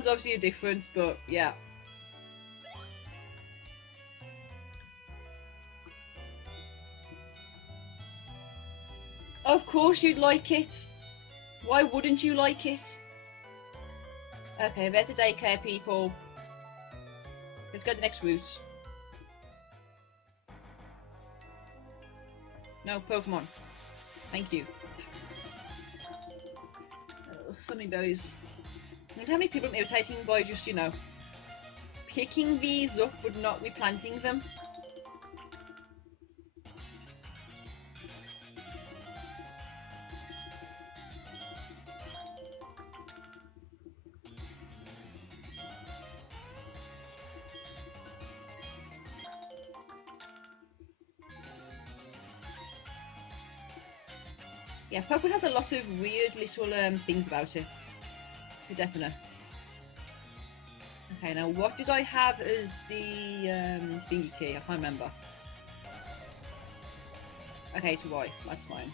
Pokemon's obviously a difference, but yeah. Of course you'd like it. Why wouldn't you like it? Okay, better daycare people. Let's go to the next route. No, Pokemon. Thank you. So many berries. I wonder how many people I'm irritating by just, you know, picking these up but not replanting them. Yeah, Pokemon has a lot of weird little things about it. For definite. Okay, now what did I have as the thingy key? I can't remember. Okay, to Y. That's fine.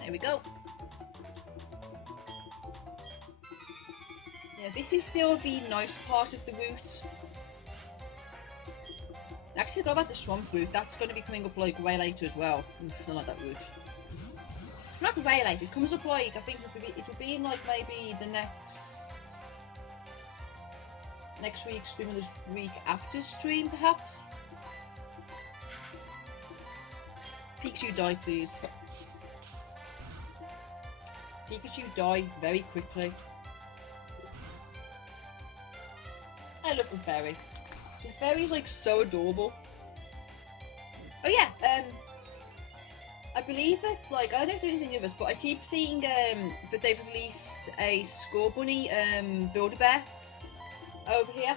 There we go. Yeah, this is still the nice part of the route. Actually, go about the swamp route. That's going to be coming up like way later as well. Oof, I like that route. Not way later. It comes up like I think it will be in like maybe the next week's stream or the week after stream, perhaps. Pikachu, die, please. Pikachu, die very quickly. I love the fairy. The fairy's like so adorable. Oh yeah, I believe that, like, I don't know if there is any others, but I keep seeing that they've released a Score Bunny Build-A-Bear over here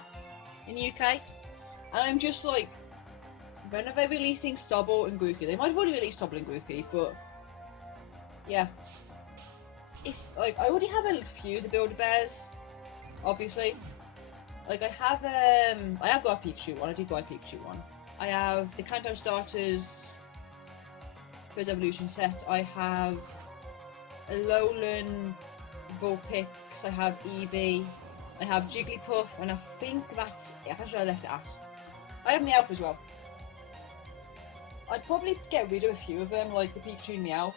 in the UK. And I'm just like, when are they releasing Sobble and Grookey? They might have already released Sobble and Grookey, but yeah. If, like, I already have a few of the Build-A-Bears, obviously. Like, I have got a Pikachu one, I did buy a Pikachu one. I have the Kanto Starters First Evolution set, I have Alolan Vulpix, I have Eevee, I have Jigglypuff, and I think that's it. Actually, I left it at. I have Meowth as well. I'd probably get rid of a few of them, like the Pikachu and Meowth.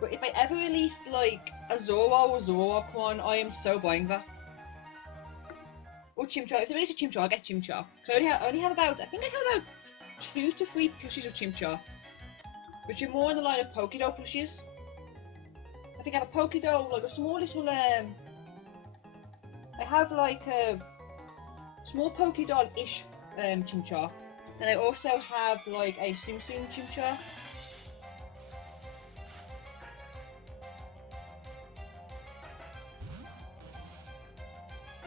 But if they ever released like a Zoroark or Zoroark one, I am so buying that. Or Chimchar. If they release a Chimchar, I'll get Chimchar. So I only have about, I think I have about 2 to 3 plushies of Chimchar, which are more in the line of Pokédoll plushies. I think I have a Pokédoll, like a small little, I have like a small Pokédoll-ish Chimchar. Then I also have like a Tsum Tsum Chimchar.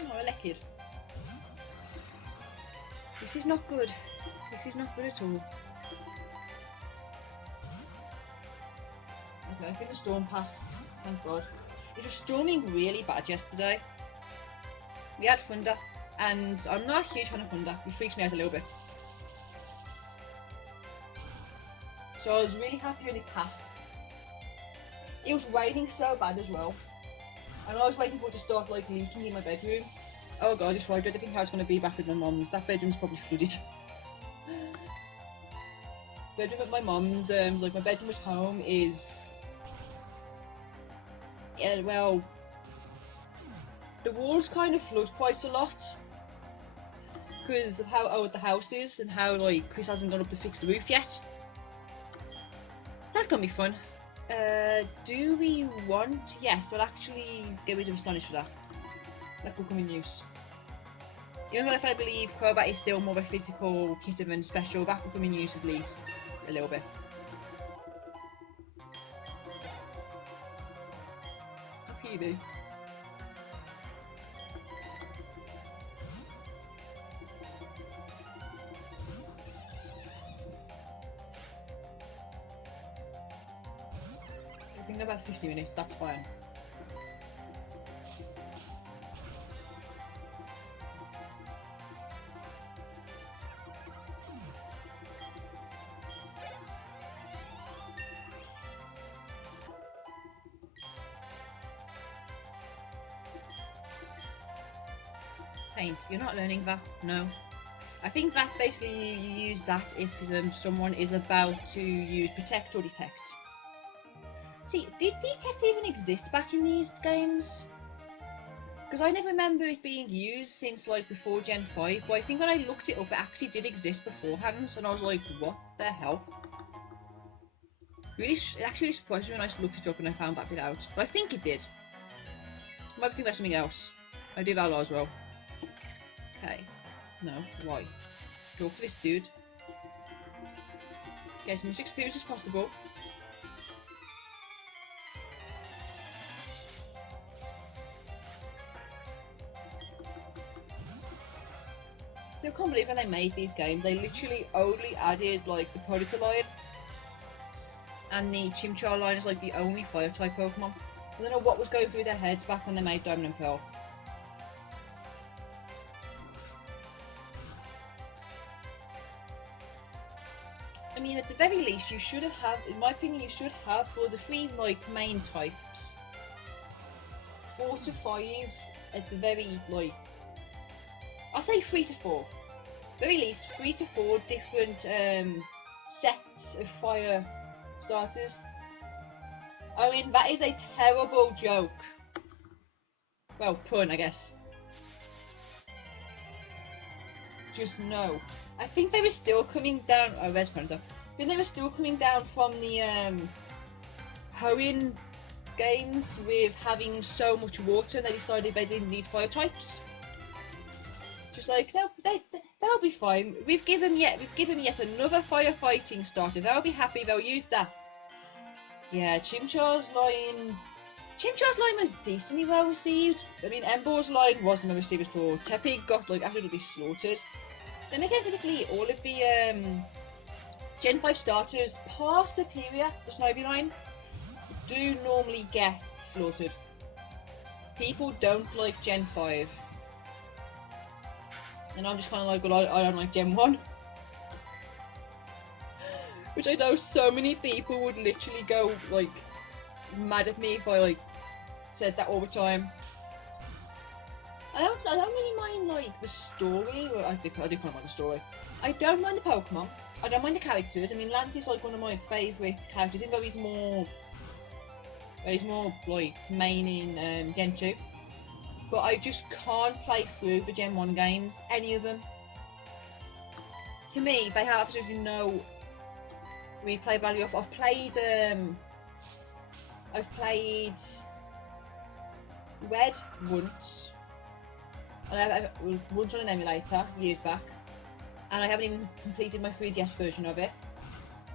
Oh, I like it. This is not good. This is not good at all. Okay, I think the storm passed. Thank God. It was storming really bad yesterday. We had thunder, and I'm not a huge fan of thunder. It freaks me out a little bit. So I was really happy when it passed. It was raining so bad as well. And I was waiting for it to start like leaking in my bedroom. Oh God, it's right. I don't think how it's going to be back with my mum's. That bedroom's probably flooded. Bedroom at my mum's, like my bedroom at home is, yeah, well, the walls kind of flood quite a lot because of how old the house is and how like Chris hasn't gone up to fix the roof yet. That's gonna be fun. Do we want? Yes, I'll actually get rid of Astonish for that. That will come in use. Even though if I believe Crobat is still more of a physical hitter than special, that will come in use at least a little bit. PD. I think about 50 minutes, that's fine. Paint, you're not learning that, no. I think that basically you use that if someone is about to use protect or detect. See, did detect even exist back in these games? Because I never remember it being used since like before Gen 5, but I think when I looked it up it actually did exist beforehand, and I was like, what the hell? Really, it actually surprised me when I looked it up and I found that bit out, but I think it did. I might be thinking about something else. I do Valor as well. Okay. No, why? Talk to this dude. Get as much experience as possible. Still can't believe when they made these games, they literally only added like the Predator line and the Chimchar line is like the only fire type Pokemon. I don't know what was going through their heads back when they made Diamond and Pearl. I mean, at the very least, you should have, in my opinion, you should have for the three like main types, 4 to 5 at the very like, I'll say 3 to 4, very least 3 to 4 different sets of fire starters. I mean, that is a terrible joke. Well, pun, I guess. Just no. I think they were still coming down. Oh, there's Prancer. I think they were still coming down from the Hoenn games with having so much water, and they decided they didn't need fire types. Just like no, they'll be fine. We've given yet another firefighting starter. They'll be happy. They'll use that. Yeah, Chimchar's line was decently well received. I mean, Embor's line wasn't well received at all. Tepig got like absolutely slaughtered. Then again, particularly all of the Gen 5 starters, par superior, the Snivy line, do normally get slaughtered. People don't like Gen 5. And I'm just kind of like, well, I don't like Gen 1. Which I know so many people would literally go, like, mad at me if I, like, said that all the time. I don't really mind, like, the story. Well, I do kind of mind the story. I don't mind the Pokemon. I don't mind the characters. I mean, Lance is, like, one of my favourite characters, even though he's more, like, main in Gen 2. But I just can't play through the Gen 1 games, any of them. To me, they have absolutely no replay value. I've played Red once, and I once on an emulator years back, and I haven't even completed my 3DS version of it.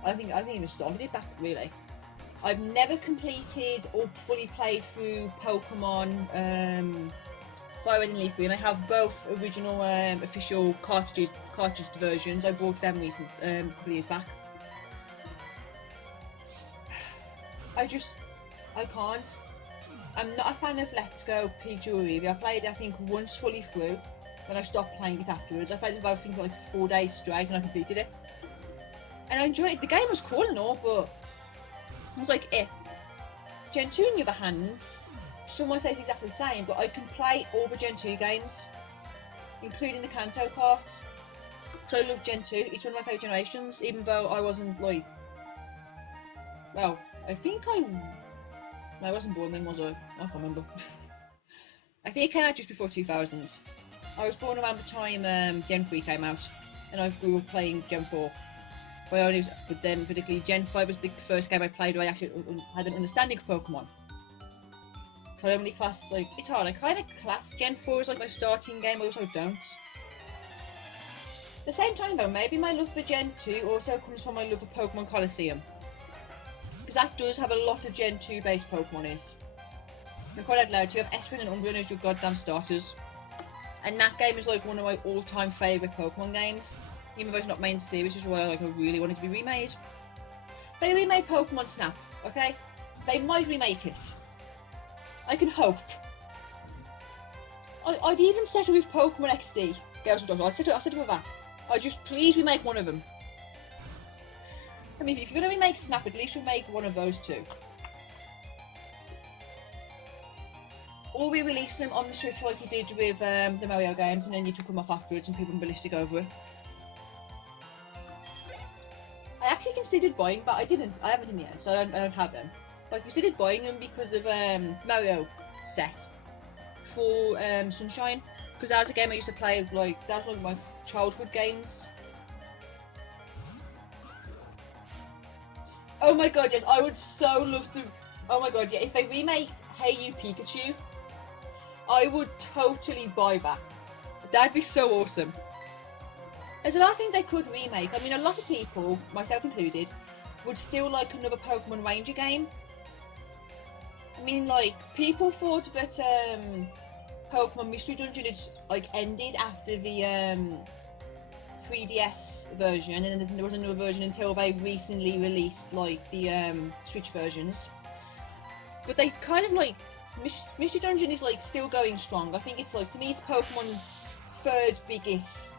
I think I even started it back really. I've never completed or fully played through Pokemon Fire Red and Leaf Green. I have both original official cartridge versions. I bought them a couple of years back. I can't. I'm not a fan of Let's Go Pikachu or Eevee. I played it I think once fully through, then I stopped playing it afterwards. I played it about I think like 4 days straight and I completed it. And I enjoyed it. The game was cool and all, but I was like, Gen 2 on the other hand, someone says exactly the same, but I can play all the Gen 2 games, including the Kanto part. So I love Gen 2, it's one of my favourite generations, even though I wasn't like, well, I wasn't born then, was I? I can't remember. I think it came out just before 2000. I was born around the time Gen 3 came out, and I grew up playing Gen 4. But then, particularly, Gen 5 was the first game I played where I actually had an understanding of Pokemon. So I only class, like, it's hard, I kind of class Gen 4 as like my starting game, I also don't. At the same time though, maybe my love for Gen 2 also comes from my love for Pokemon Coliseum. Because that does have a lot of Gen 2 based Pokemon in it. I'm quite out loud. You have Espen and Umbreon as your goddamn starters. And that game is like one of my all-time favourite Pokemon games. Even though it's not main series, which is why I really want it to be remade. They remade Pokemon Snap, okay? They might remake it. I can hope. I'd even settle with Pokemon XD. Girls and dogs. I'd settle with that. I'd just please remake one of them. I mean, if you're going to remake Snap, at least remake one of those two. Or re-release them on the Switch like you did with the Mario games, and then you took them off afterwards and people went ballistic over it. I actually considered buying, but I didn't. I haven't in the end, so I don't have them. But I considered buying them because of Mario set for Sunshine, because that was a game I used to play. Like that was one of my childhood games. Oh my god, yes, I would so love to. Oh my god, yeah, if they remake Hey You Pikachu, I would totally buy that. That'd be so awesome. There's a lot of things they could remake. I mean, a lot of people, myself included, would still like another Pokemon Ranger game. I mean, like, people thought that Pokemon Mystery Dungeon had like ended after the 3DS version, and then there was another version until they recently released like the Switch versions. But they kind of like Mystery Dungeon is like still going strong. I think it's like, to me, it's Pokemon's third biggest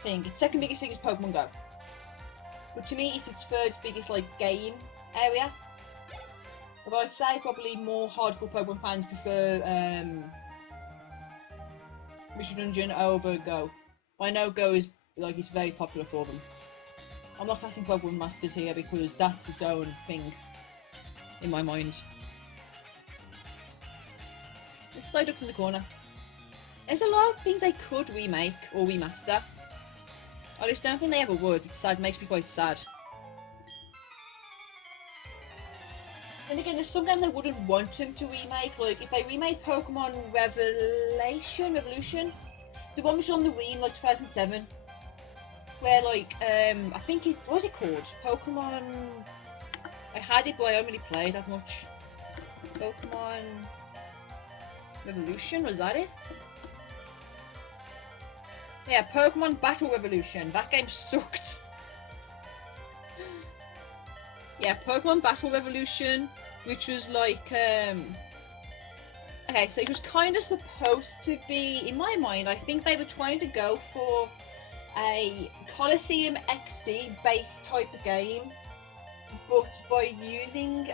thing. Its second biggest thing is Pokemon Go. But to me, it's its third biggest like game area. But I'd say probably more hardcore Pokemon fans prefer Mystery Dungeon over Go. I know Go is like, it's very popular for them. I'm not casting Pokemon Masters here because that's its own thing in my mind. It's Psyduck's in the corner. There's a lot of things they could remake or remaster. I just don't think they ever would, which makes me quite sad. And again, there's some games I wouldn't want them to remake. Like, if they remade Pokemon Revolution, the one which was on the Wii in like 2007, where like, I think it, what was it called? Pokemon, I had it but I only really played that much. Pokemon Revolution, was that it? Yeah, Pokemon Battle Revolution. That game sucked. Yeah, Pokemon Battle Revolution, which was like, okay, so it was kind of supposed to be, in my mind, I think they were trying to go for a Coliseum XD based type of game, but by using,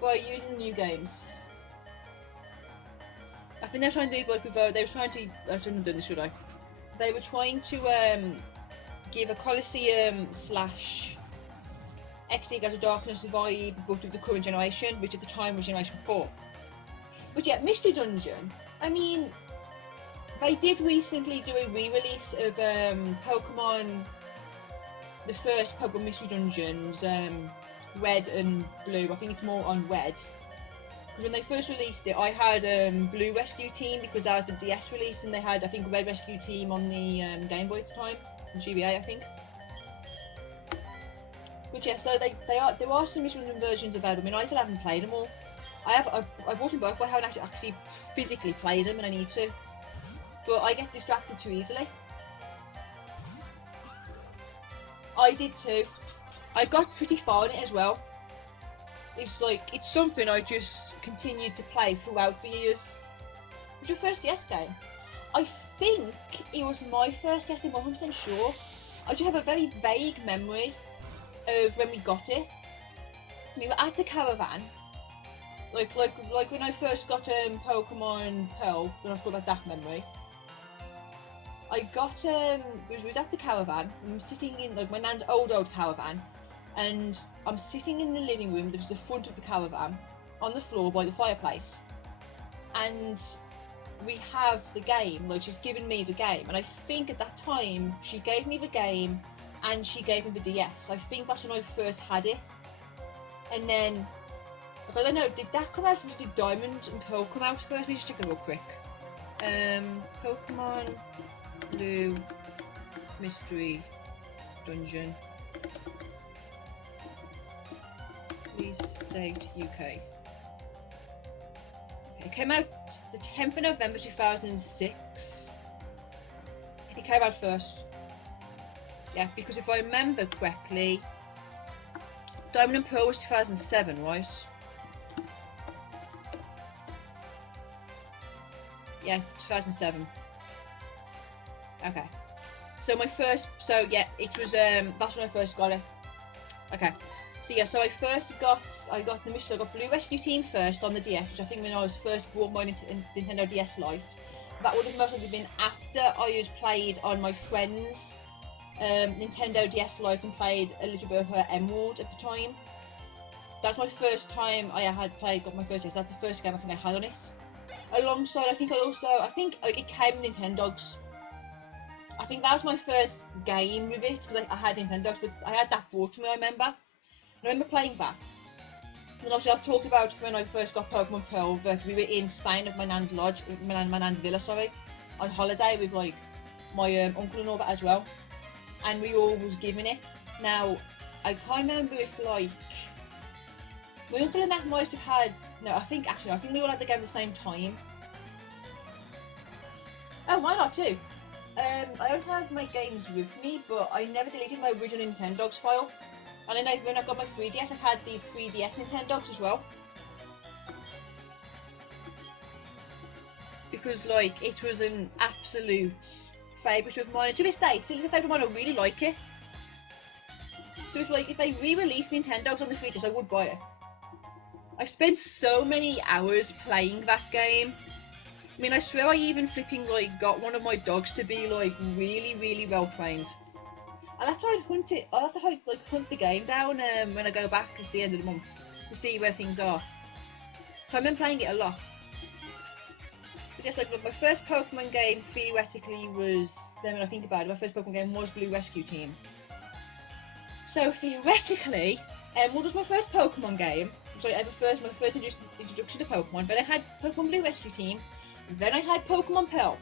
by using new games. I think they're trying to do like with, they were trying to, I shouldn't have done this, should I? They were trying to give a Coliseum slash XD as a Darkness vibe, but with the current generation, which at the time was Generation 4. But yeah, Mystery Dungeon, I mean, they did recently do a re-release of Pokemon, the first Pokemon Mystery Dungeons, Red and Blue. I think it's more on Red. When they first released it, I had Blue Rescue Team because that was the DS release, and they had, I think, Red Rescue Team on the Game Boy at the time, GBA, I think. But yeah, so there are some Mystery versions available. I mean, I still haven't played them all. I bought them both, but I haven't actually physically played them, and I need to. But I get distracted too easily. I did too. I got pretty far in it as well. It's like, it's something I just continued to play throughout the years. It was your first DS game? I think it was my first DS game, I'm 100% sure. I just have a very vague memory of when we got it. We were at the caravan. Like when I first got Pokemon Pearl, when I've got like that memory. I got we was at the caravan, and I'm sitting in like my nan's old caravan. And I'm sitting in the living room, there's the front of the caravan, on the floor by the fireplace. And we have the game, like she's given me the game. And I think at that time, she gave me the game and she gave me the DS. I think that's when I first had it. And then, like, I don't know, did that come out first? Did Diamond and Pearl come out first? Let me just check that real quick. Pokemon Blue Mystery Dungeon. date UK. It came out the 10th of November 2006. It came out first. Yeah, because if I remember correctly, Diamond and Pearl was 2007, right? Yeah, 2007. Okay. So my first, so yeah, it was that's when I first got it. Okay. So yeah, so I got the mission. I got Blue Rescue Team first on the DS, which I think when I was first brought my Nintendo DS Lite. That would have most likely been after I had played on my friend's Nintendo DS Lite and played a little bit of her Emerald at the time. That's my first time I had got my first DS. That's the first game I think I had on it. Alongside, I think like, it came with Nintendogs. I think that was my first game with it because I had Nintendogs, but I had that brought to me. I remember playing that. And obviously, I've talked about when I first got Pokemon Pearl that we were in Spain at my nan's lodge, my nan's villa, sorry, on holiday with like my uncle and all that as well, and we all was giving it. Now, I can't remember if like my uncle and that might have had. No, I think we all had the game at the same time. Oh, why not too? I don't have my games with me, but I never deleted my original Nintendogs file. And then when I got my 3DS, I had the 3DS Nintendogs as well. Because like it was an absolute favourite of mine. And to this day, still is a favourite of mine. I really like it. So if they re-release Nintendogs on the 3DS, I would buy it. I spent so many hours playing that game. I mean, I swear I even flipping like got one of my dogs to be like really well trained. I'll have to hunt it. I'll have to hunt the game down when I go back at the end of the month to see where things are. So I've been playing it a lot. But just like my first Pokemon game theoretically was, then when I think about it, my first Pokemon game was Blue Rescue Team. So theoretically, what was my first Pokemon game? Sorry, my first introduction to Pokemon. Then I had Pokemon Blue Rescue Team. Then I had Pokemon Pearl.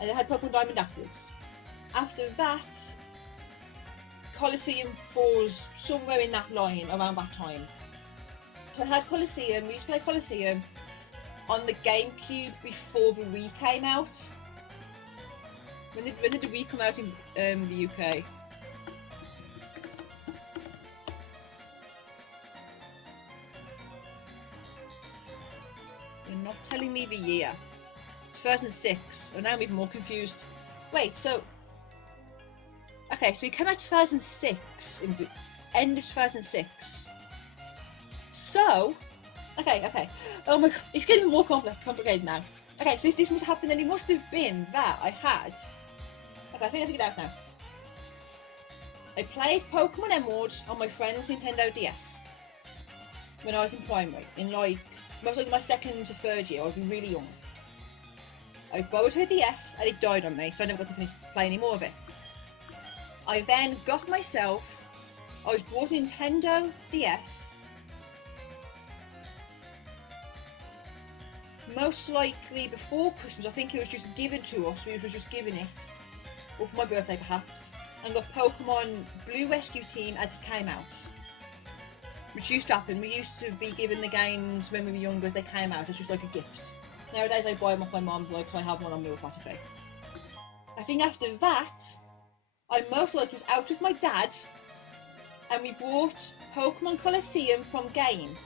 And I had Pokemon Diamond afterwards. After that, Colosseum falls somewhere in that line around that time. I had Colosseum, we used to play Colosseum on the GameCube before the Wii came out. When did the Wii come out in the UK? You're not telling me the year. 2006. Oh, now I'm even more confused. Wait, so... Okay, so it came out 2006, end of 2006. So... Okay. Oh my god, it's getting more complicated now. Okay, so if this must have happened, then it must have been that I had... Okay, I think I figured it out now. I played Pokemon Emerald on my friend's Nintendo DS. When I was in primary, in like... most like my second to third year, I was really young. I borrowed her DS and it died on me, so I never got to finish playing any more of it. I then got myself, I was bought a Nintendo DS, most likely before Christmas. I think it was just given to us, we was just given it, or for my birthday perhaps, and got Pokemon Blue Rescue Team as it came out. Which used to happen, we used to be given the games when we were younger as they came out, as just like a gift. Nowadays I buy them off my mum, like I have one on me automatically. I think after that, I most likely was out with my dad, and we brought Pokemon Colosseum from Game.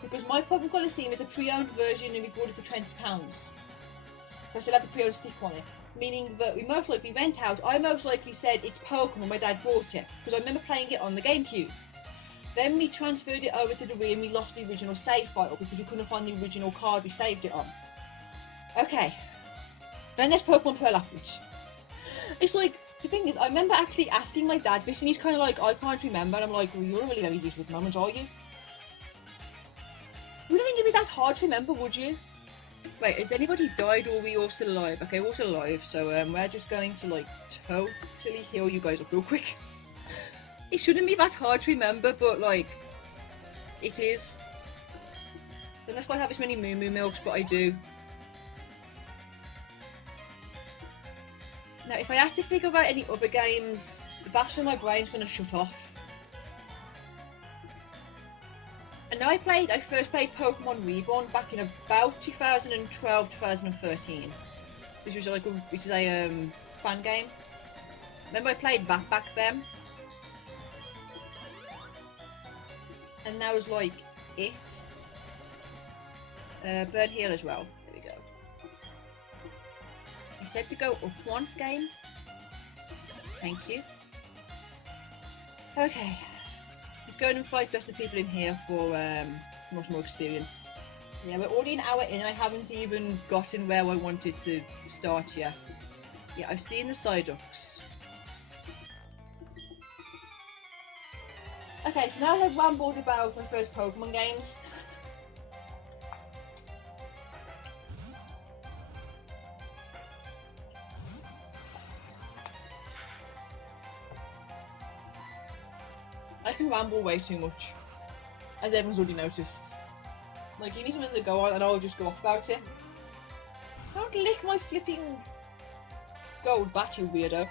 Because my Pokemon Colosseum is a pre-owned version and we bought it for £20. I still had the pre-owned stick on it. Meaning that we most likely went out, I most likely said it's Pokemon, my dad bought it. Because I remember playing it on the GameCube. Then we transferred it over to the Wii and we lost the original save file because we couldn't find the original card we saved it on. Okay. Then there's Pokemon Pearl afterwards. It's like, the thing is, I remember actually asking my dad this and he's kind of like, I can't remember. And I'm like, well, you're not really very used with moments, are you? Wouldn't think it'd be that hard to remember, would you? Wait, has anybody died or are we all still alive? Okay, we're all still alive, so we're just going to like totally heal you guys up real quick. It shouldn't be that hard to remember, but like, it is. Don't know if I have as many Moo Moo Milks, but I do. Now, if I have to figure out any other games, that's when my brain's going to shut off. And now I first played Pokemon Reborn back in about 2012, 2013. Which is a fan game. Remember I played that back then? And that was like it. Bird Heal as well. There we go. He said to go up one game. Thank you. Okay. Let's go and fight the rest of the people in here for much more experience. Yeah, we're already an hour in and I haven't even gotten where I wanted to start yet. Yeah, I've seen the Psyducks. Okay, so now I have rambled about my first Pokemon games. I can ramble way too much, as everyone's already noticed. Like, give me something to go on and I'll just go off about it. Don't lick my flipping gold bat, you weirdo.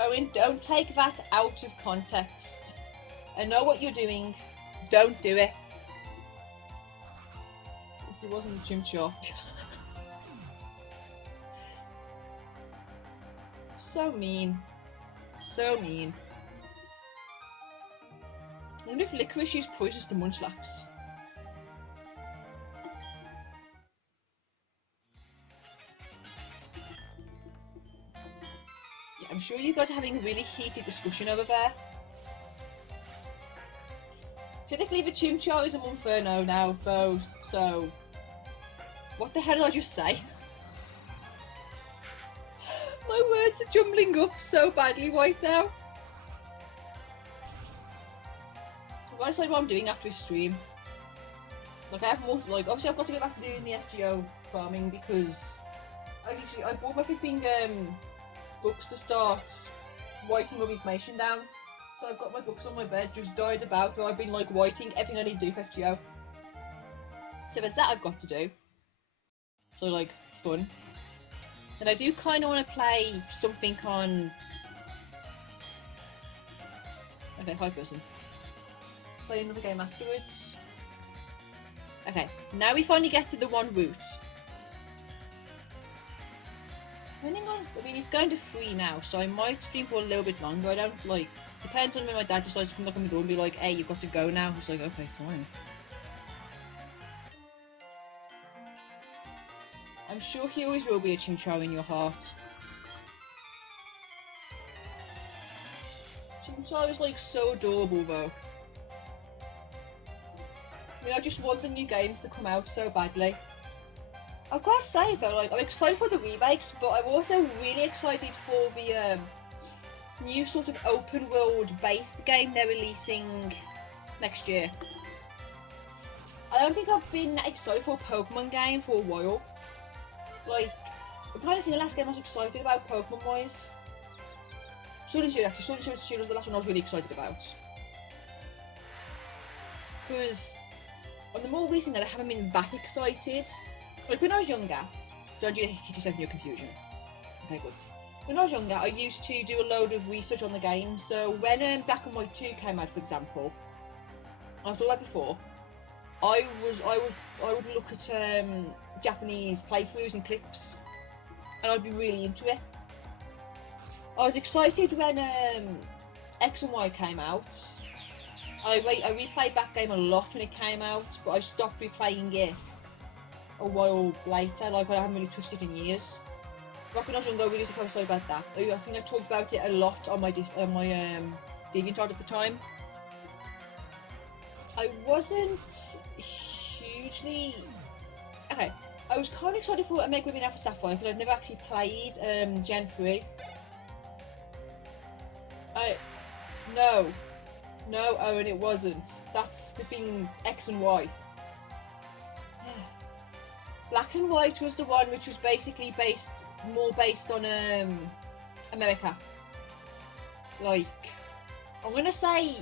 Owen, don't take that out of context. I know what you're doing. Don't do it. It wasn't a Chimchar. So mean. So mean. I wonder if licorice is poisonous to Munchlax. Yeah, I'm sure you guys are having a really heated discussion over there. Technically the Chimchar is a Monferno now, though, so... What the hell did I just say? My words are jumbling up so badly right now. I've got to decide what I'm doing after this stream. Like, I have more, like, obviously I've got to get back to doing the FGO farming because I bought my flipping books to start writing all the information down. So I've got my books on my bed, just died about, where I've been like writing everything I need to do for FGO. So there's that I've got to do. So like, fun. And I do kind of want to play something on... Okay, hi person. Play another game afterwards. Okay, now we finally get to the one route. Depending on, I mean, it's going to 3 now, so I might stream for a little bit longer. I don't like. Depends on when my dad decides to come knock on the door and be like, "Hey, you've got to go now." It's like, okay, fine. I'm sure he always will be a Chimchar in your heart. Chimchar is like so adorable though. I mean, I just want the new games to come out so badly. I've got to say though, like, I'm excited for the remakes, but I'm also really excited for the new sort of open world based game they're releasing next year. I don't think I've been excited for a Pokemon game for a while. Like, I'm trying to think the last game I was excited about Pokemon wise. Sword and Shield actually, Sword and Shield was the last one I was really excited about. Because on the more recent I haven't been that excited. Like when I was younger, don't you hit yourself in your confusion? Okay, good. When I was younger, I used to do a load of research on the game. So when Black and White 2 came out, for example, I've done that before. I would look at Japanese playthroughs and clips, and I'd be really into it. I was excited when X and Y came out. I replayed that game a lot when it came out, but I stopped replaying it a while later. Like, I haven't really touched it in years. Back when I was younger, I really excited about that. I think I talked about it a lot on my DeviantArt at the time. I wasn't hugely... Okay, I was kind of excited for Omega Ruby and Alpha Sapphire because I've never actually played Gen 3. No, Owen, it wasn't. That's flipping X and Y. Black and White was the one which was basically more based on America. Like, I'm gonna say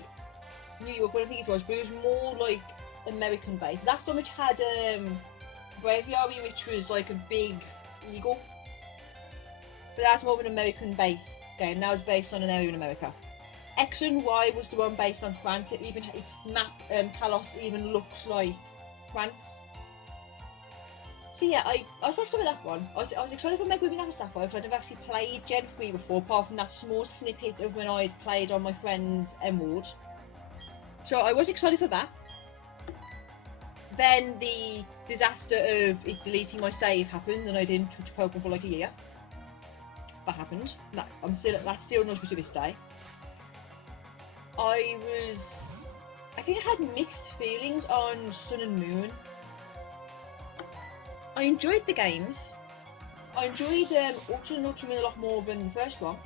New York, but I think it was, but it was more like American based. That's the one which had Braviary, which was like a big Eagle. But that's more of an American-based game. That was based on an area in America. X and Y was the one based on France. Its map, Palos, even looks like France. So yeah, I was excited about that one. I was excited for Mega Ruby Sapphire because I'd never actually played Gen 3 before, apart from that small snippet of when I'd played on my friend's Emerald. So I was excited for that. Then the disaster of it deleting my save happened, and I didn't touch Pokemon for like a year. That happened. That still annoys me to this day. I think I had mixed feelings on Sun and Moon. I enjoyed the games. I enjoyed Ultra and Ultramoon a lot more than the first one.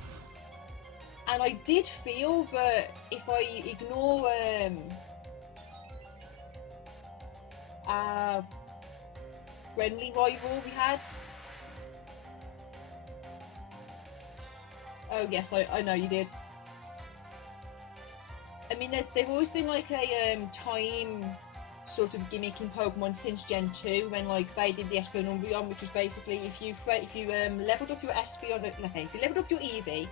And I did feel that if I ignore our friendly rival we had. Oh yes, I know you did. I mean, they've always been like a time sort of gimmick in Pokemon since Gen 2 when like they did the Espeon and Umbreon, which was basically if you leveled up your Espeon, if you leveled up your Eevee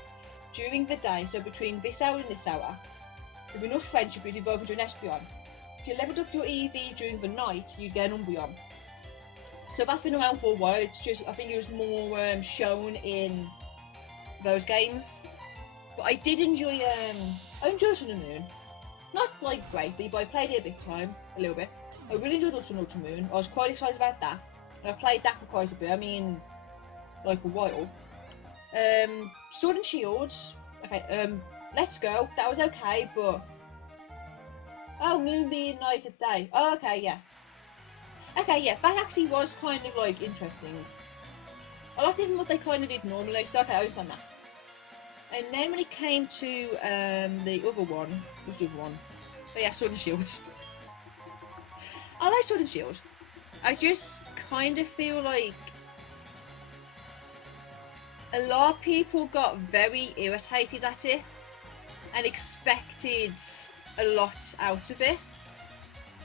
during the day, so between this hour and this hour, with enough friendship you'd evolve into an Espeon. If you leveled up your Eevee during the night, you'd get an Umbreon. So that's been around for a while. It's just I think it was more shown in those games. But I did enjoy I enjoyed Sun and Moon. Not like greatly, but I played it a little bit. I really enjoyed Ultra and Ultramoon. I was quite excited about that. And I played that for quite a bit, I mean like a while. Sword and Shield. Okay, Let's Go. That was okay, but oh, Moonbeam Night at Day. Oh, okay, yeah. Okay, yeah, that actually was kind of like interesting. I liked even what they kind of did normally, so okay, I understand that. And then when it came to the other one, what's the other one? Oh yeah, Sword and Shield. I like Sword and Shield. I just kind of feel like a lot of people got very irritated at it and expected a lot out of it.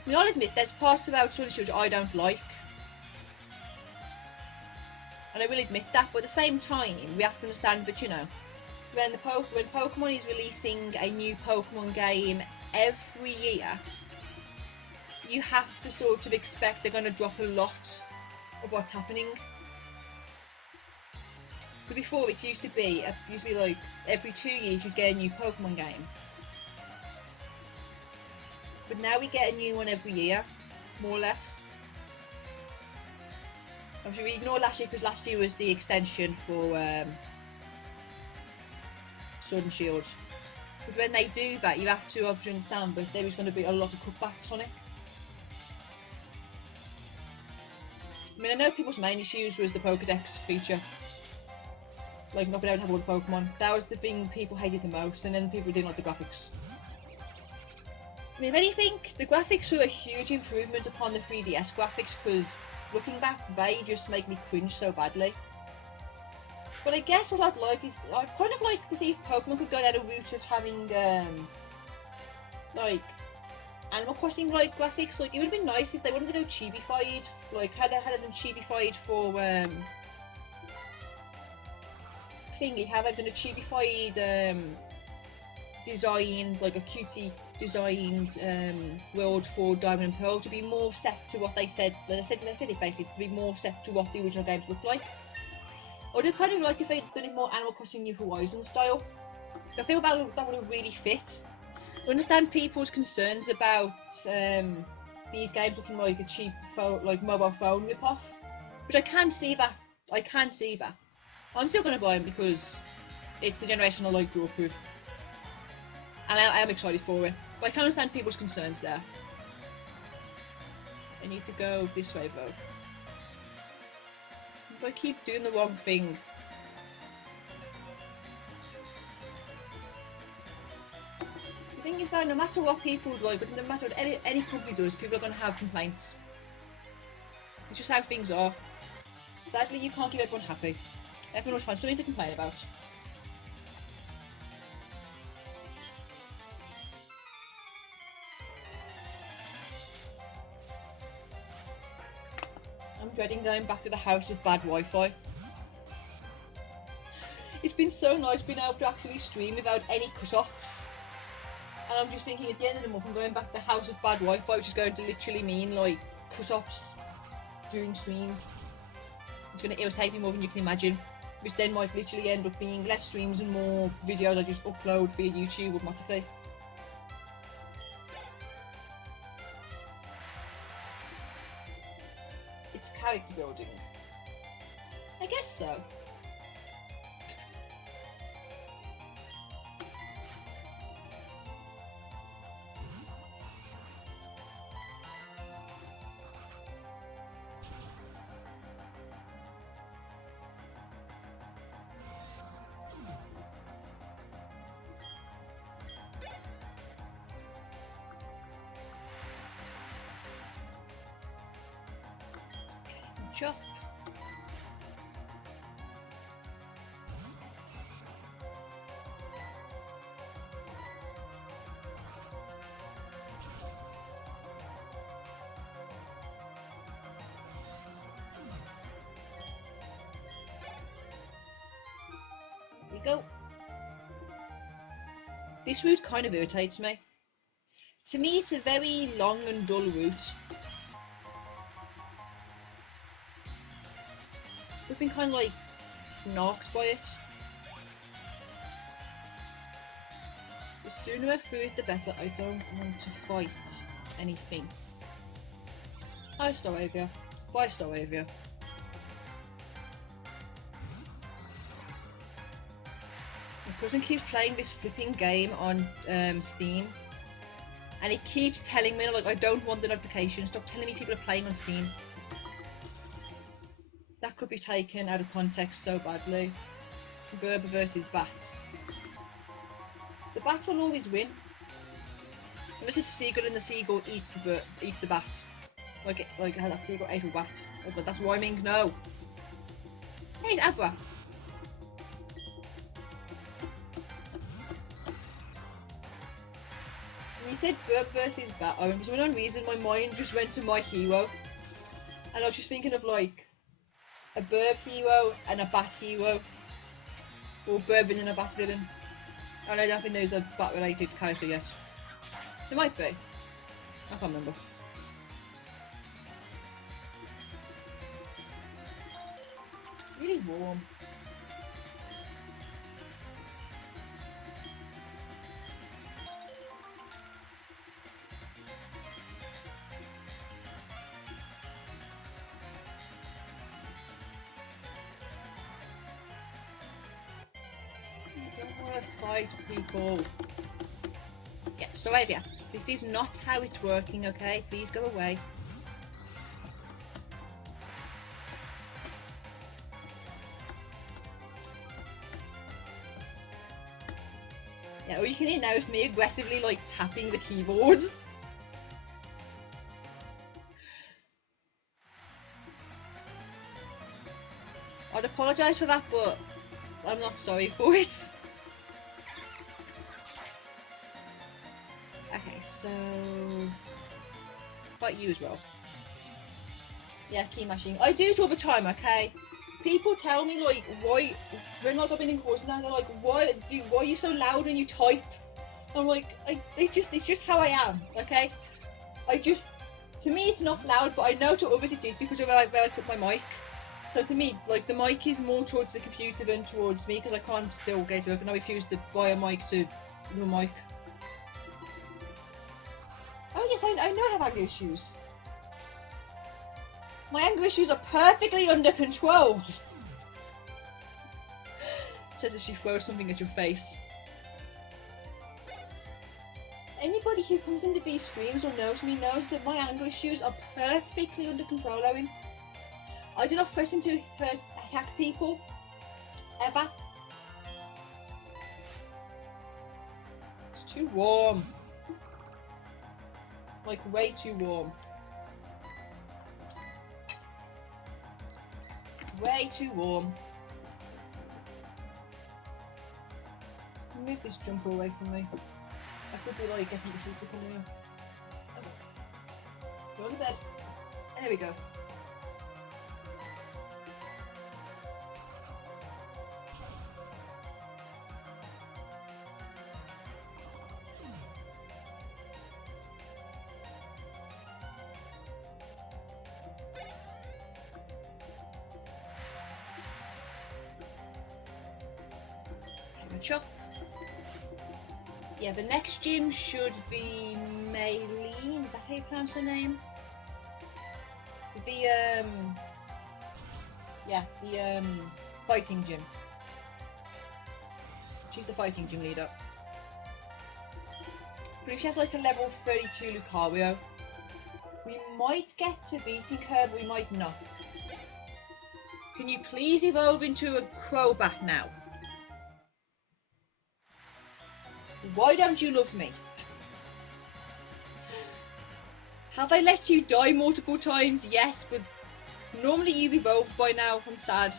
I mean, I'll admit there's parts about Sword and Shield I don't like. And I will admit that, but at the same time, we have to understand that, you know, when Pokemon is releasing a new Pokemon game every year, you have to sort of expect they're going to drop a lot of what's happening. But before, it used to be like every 2 years you'd get a new Pokemon game. But now we get a new one every year, more or less. Obviously we ignore last year because last year was the extension for Sword and Shield. But when they do that, you have to obviously understand that there is going to be a lot of cutbacks on it. I mean, I know people's main issues was the Pokedex feature. Like, not being able to have all the Pokemon. That was the thing people hated the most, and then people didn't like the graphics. I mean, if anything, the graphics were a huge improvement upon the 3DS graphics, because looking back, they just make me cringe so badly. But I guess what I'd like is, I'd kind of like to see if Pokemon could go down a route of having, like, Animal Crossing like graphics. Like, it would have been nice if they wanted to go chibi-fied, like, had they been chibi-fied for, thingy, have they done a chibi-fied, design, like a cutie designed world for Diamond and Pearl to be more set to what they said. They said it basically to be more set to what the original games looked like. I would have kind of liked if they'd done it more Animal Crossing New Horizons style. I feel that would have really fit. I understand people's concerns about these games looking like a cheap mobile phone ripoff, which I can see that. I'm still going to buy them because it's the generation I grew up with. And I am excited for it. But I can understand people's concerns there. I need to go this way though. If I keep doing the wrong thing. The thing is though, no matter what people like, no matter what any company does, people are going to have complaints. It's just how things are. Sadly, you can't keep everyone happy. Everyone will find something to complain about. I'm dreading going back to the house with bad Wi-Fi. It's been so nice being able to actually stream without any cut-offs. And I'm just thinking at the end of the month I'm going back to the house with bad Wi-Fi, which is going to literally mean like cut-offs during streams. It's going to irritate me more than you can imagine, which then might literally end up being less streams and more videos I just upload via YouTube automatically. It's character building. I guess so. Chop. There we go. This route kind of irritates me. To me, it's a very long and dull route. I've been kind of like knocked by it. The sooner we're through it, the better. I don't want to fight anything. Hi, Staravia. Bye, Staravia. My cousin keeps playing this flipping game on Steam, and he keeps telling me like I don't want the notification. Stop telling me people are playing on Steam. That could be taken out of context so badly. Gerber versus Bat. The bat will always win. Unless it's a seagull and the seagull eats the bat. Like how that seagull ate a bat. Oh god, that's rhyming. No. Hey, it's Abra. When you said bird versus bat, for some unknown reason my mind just went to My Hero. And I was just thinking of like a bird hero and a bat hero. Or bird villain and a bat villain. Oh no, I don't think there's a bat related character yet. There might be. I can't remember. It's really warm. I don't want to fight people. Yeah, Staravia. This is not how it's working, okay? Please go away. Yeah, all you can hear now is me aggressively like tapping the keyboard. I'd apologise for that, but I'm not sorry for it. Okay, so fight you as well. Yeah, key mashing. I do it all the time, okay? People tell me like why when like I've been in course now, they're like, why are you so loud when you type? I'm like, it's just how I am, okay? To me it's not loud, but I know to others it is because of where I put my mic. So to me, like the mic is more towards the computer than towards me because I can't still get to work and I refuse to buy a mic to do a mic. Oh yes, I know I have anger issues. My anger issues are perfectly under control. Says as she throws something at your face. Anybody who comes into these streams or knows me knows that my anger issues are perfectly under control, Owen. I do not threaten to attack people. Ever. It's too warm. Like way too warm. Way too warm. Move this jumper away from me. I could be like getting the shoes to come here. Okay. Go on the bed. There we go. Chop. Yeah, the next gym should be Maylene. Is that how you pronounce her name? The fighting gym. She's the fighting gym leader. But if she has like a level 32 Lucario, we might get to beating her, but we might not. Can you please evolve into a Crobat now? Why don't you love me? Have I let you die multiple times? Yes, but normally you've evolved by now. I'm sad.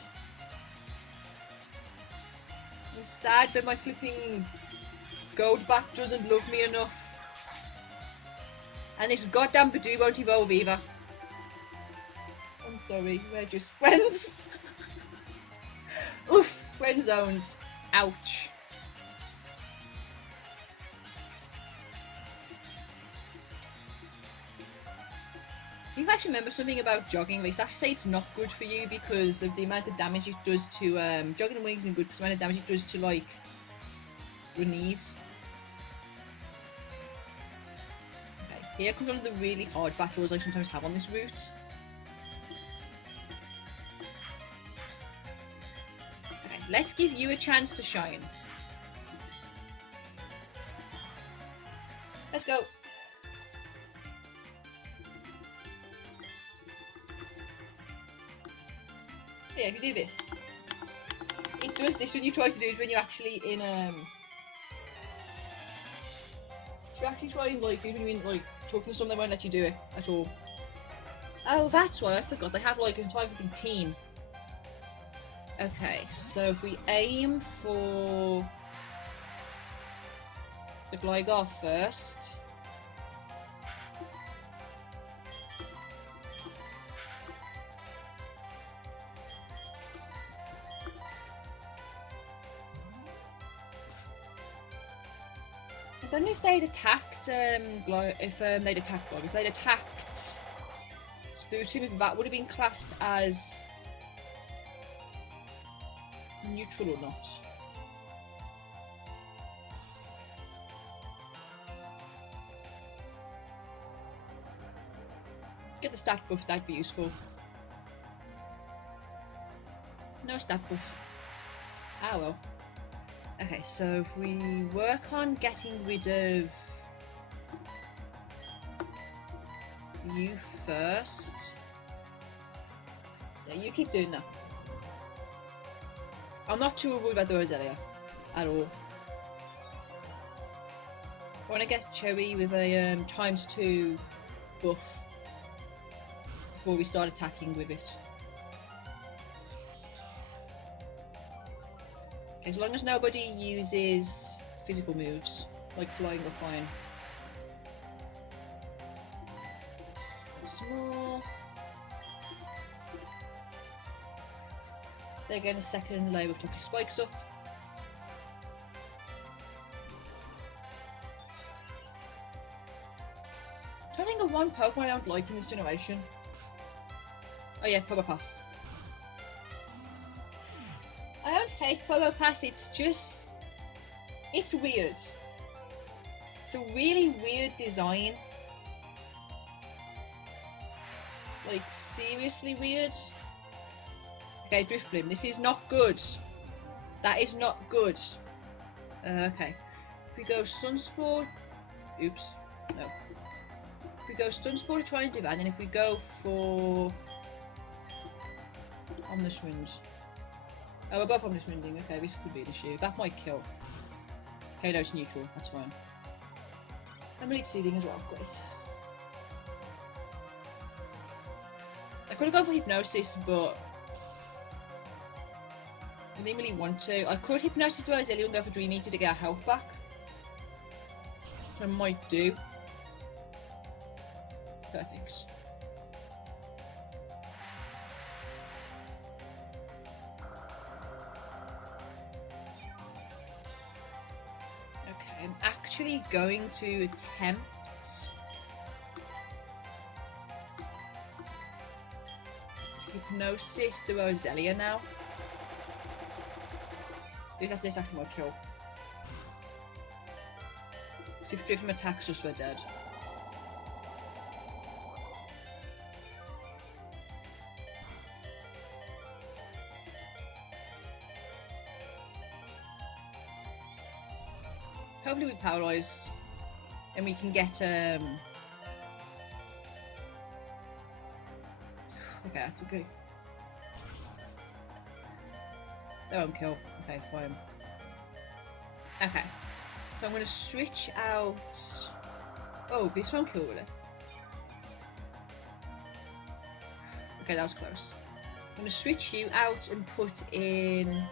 I'm sad that my flipping Goldback doesn't love me enough. And this goddamn Badoo won't evolve either. I'm sorry, we're just friends. Oof, friend zones. Ouch. You actually remember something about jogging? They actually say it's not good for you because of the amount of damage it does to jogging and wings isn't good because the amount of damage it does to like your knees. Okay, here comes one of the really hard battles I sometimes have on this route. Okay, let's give you a chance to shine. Let's go. Yeah, if you do this, it does this when you try to do it when you're actually in you're actually trying like even when like talking to someone, they won't let you do it at all. Oh, that's why I forgot they have like an entire fucking team. Okay, so if we aim for the Gligar first. I don't know if they'd attacked if they'd attacked Spiritomb, if that would have been classed as neutral or not. Get the stat buff, that'd be useful. No stat buff. Ah well. Okay, so if we work on getting rid of you first. Yeah, you keep doing that. I'm not too worried about the Roselia at all. I want to get Cherry with a ×2 buff before we start attacking with it. Okay, as long as nobody uses physical moves, like flying or flying. Small. They're getting a second layer of toxic spikes up. I don't think of one Pokemon I don't like in this generation. Oh yeah, Pogopass. I don't hate Pogopass, it's just... it's weird. It's a really weird design. Like, seriously weird. Okay, Driftbloom, this is not good. That is not good. Okay. If we go Sunspore... oops. No. If we go Sunspore to try and do that, and then if we go for... Omniswind. Oh, we're both Omniswinding. Okay, this could be an issue. That might kill. Okay, no, it's neutral. That's fine. I'm Elite Seeding as well. Great. I could have gone for Hypnosis, but I didn't really want to. I could Hypnosis to Roselia and go for Dream Eater to get our health back. I might do. Perfect. Okay, I'm actually going to attempt Hypnosis the Roselia now. This actually might kill. So if Griffin attacks us, we're dead. Hopefully we're paralysed. And we can get Okay, that's okay. That won't kill. Okay, fine. Okay. So I'm gonna switch out. Oh, this won't kill, will it? Okay, that was close. I'm gonna switch you out and put in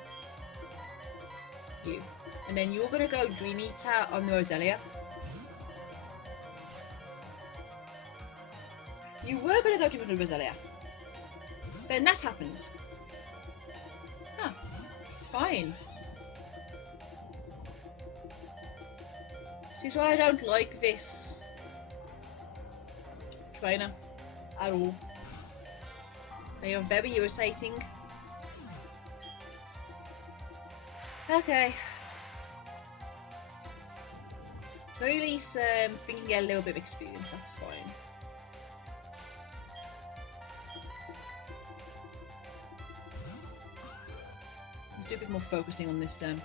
you. And then you're gonna go Dream Eater on the Roselia. You were gonna go Dream Eater on the Roselia. Then that happens. Huh. Fine. See, so I don't like this trainer at all. They are very irritating. Okay. Very least, we can get a little bit of experience, that's fine. Let's do a bit more focusing on this then.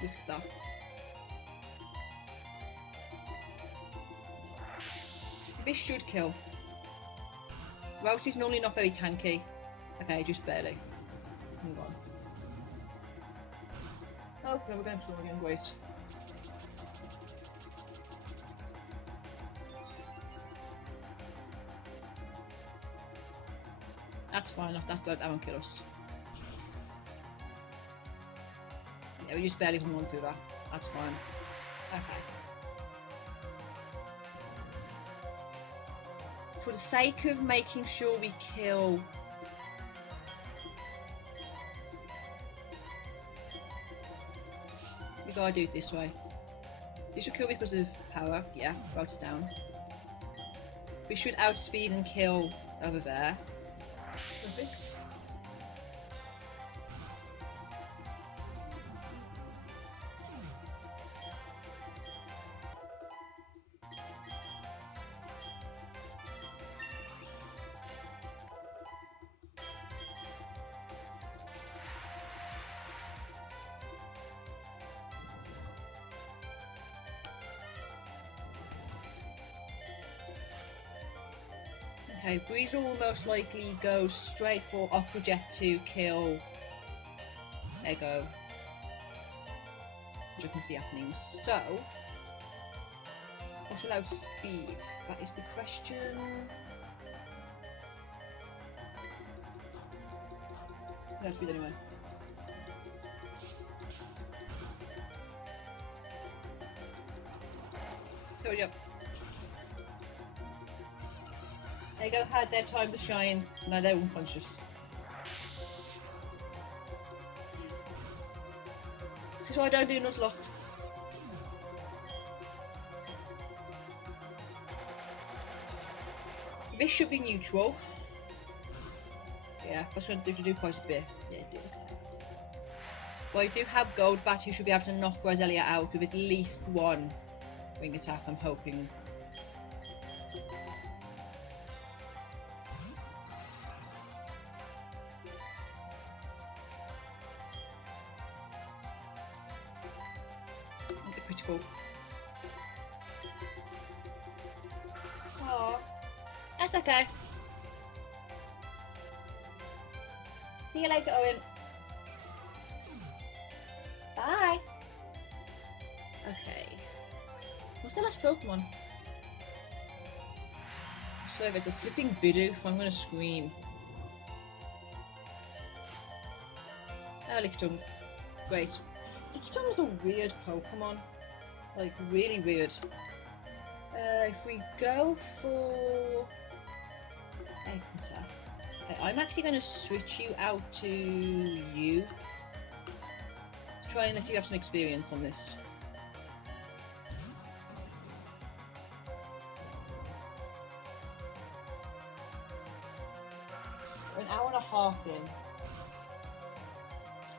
Risk that. This should kill. Route is normally not very tanky. Okay, just barely. Hang on. Oh, no, we're going to storm again, great. That's fine enough, that won't kill us. Yeah, we just barely won through that. That's fine. Okay. For the sake of making sure we kill... We gotta do it this way. This should kill because of power, yeah, routes down. We should outspeed and kill over there. Perfect. Okay, Breezer will most likely go straight for Aqua Jet to kill Ego, which I can see happening. So, what's without speed? That is the question. No speed anyway. So yeah. Ego had their time to shine, now they're unconscious. This is why I don't do Nuzlocks. This should be neutral. Yeah, that's going to do quite a bit. Yeah, it did, okay. But I do have Gold Bat who should be able to knock Roselia out with at least one wing attack, I'm hoping. Critical. Aww. That's okay. See you later, Owen. Bye. Okay. What's the last Pokemon? So if it's a flipping Bidoof, I'm gonna scream. Oh, Lickitung. Great. Lickitung is a weird Pokemon. Like, really weird. If we go for... Equita. Okay, I'm actually going to switch you out to you. To try and let you have some experience on this. We're an hour and a half in.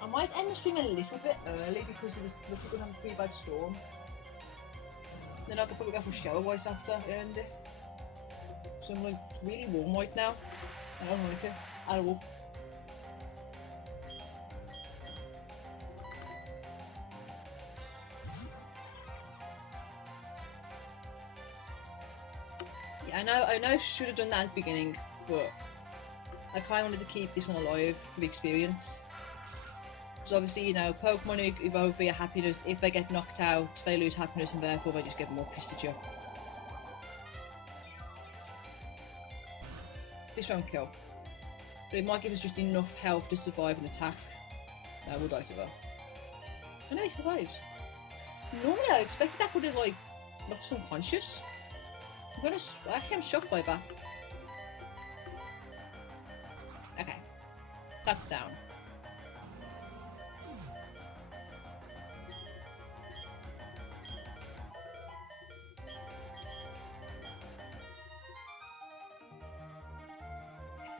might end the stream a little bit early because it was looking good on a pretty bad storm. Then I could probably go for shower right after I end it. So I'm like really warm right now. I don't like it at all. Yeah, I know I should have done that at the beginning, but I kind of wanted to keep this one alive for the experience. Because obviously, you know, Pokemon evolve via happiness. If they get knocked out, they lose happiness and therefore they just get more pissed at you. This won't kill. But it might give us just enough health to survive an attack. No, we'll die to that. I know he survives. Normally I expected that would have like knocked us unconscious. Actually I'm shocked by that. Okay. That's down.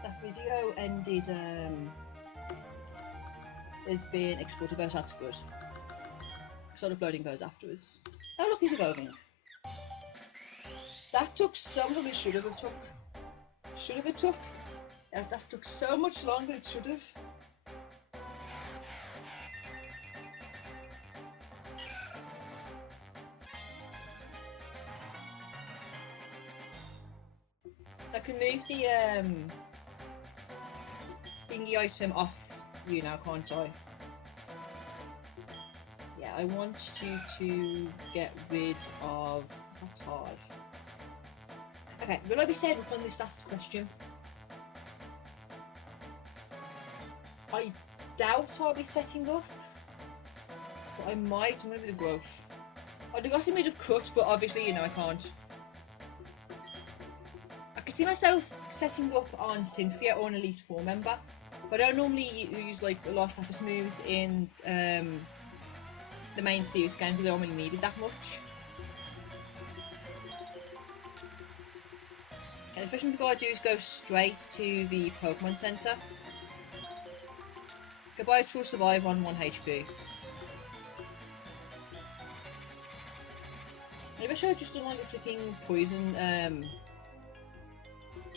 That video ended, has been exported those, that's good. Start uploading those afterwards. Oh look, he's evolving. That took so long it should have took. Should have took. Yeah, that took so much longer it should have. I can move the thingy item off you now, can't I? Yeah, I want you to get rid of that hard. Okay, will I be saving up on this last question? I doubt I'll be setting up, but I might. I'm gonna be the growth. I'd have got him rid of cut, but obviously, you know, I can't. I can see myself setting up on Cynthia or an Elite 4 member, but I don't normally use like a lot of status moves in the main series game because I don't really need it that much. And the first thing we've got to do is go straight to the Pokemon Center. Goodbye, True Survive on 1 HP. Maybe I should have just done like a flipping poison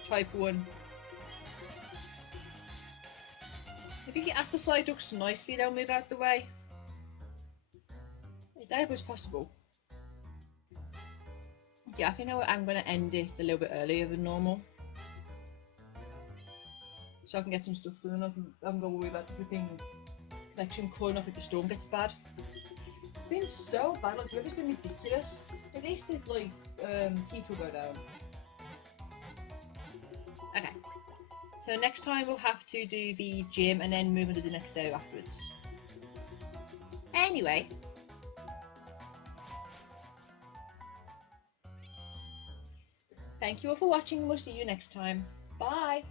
type 1. If you get Astro Psyducks nicely, they'll move out the way. That was possible. Yeah, I think I'm going to end it a little bit earlier than normal. So I can get some stuff done. I'm going to worry about the flipping connection calling off if the storm gets bad. It's been so bad, like the weather's been ridiculous. At least if like people go down. Okay. So next time we'll have to do the gym and then move on to the next day afterwards. Anyway. Thank you all for watching and we'll see you next time. Bye!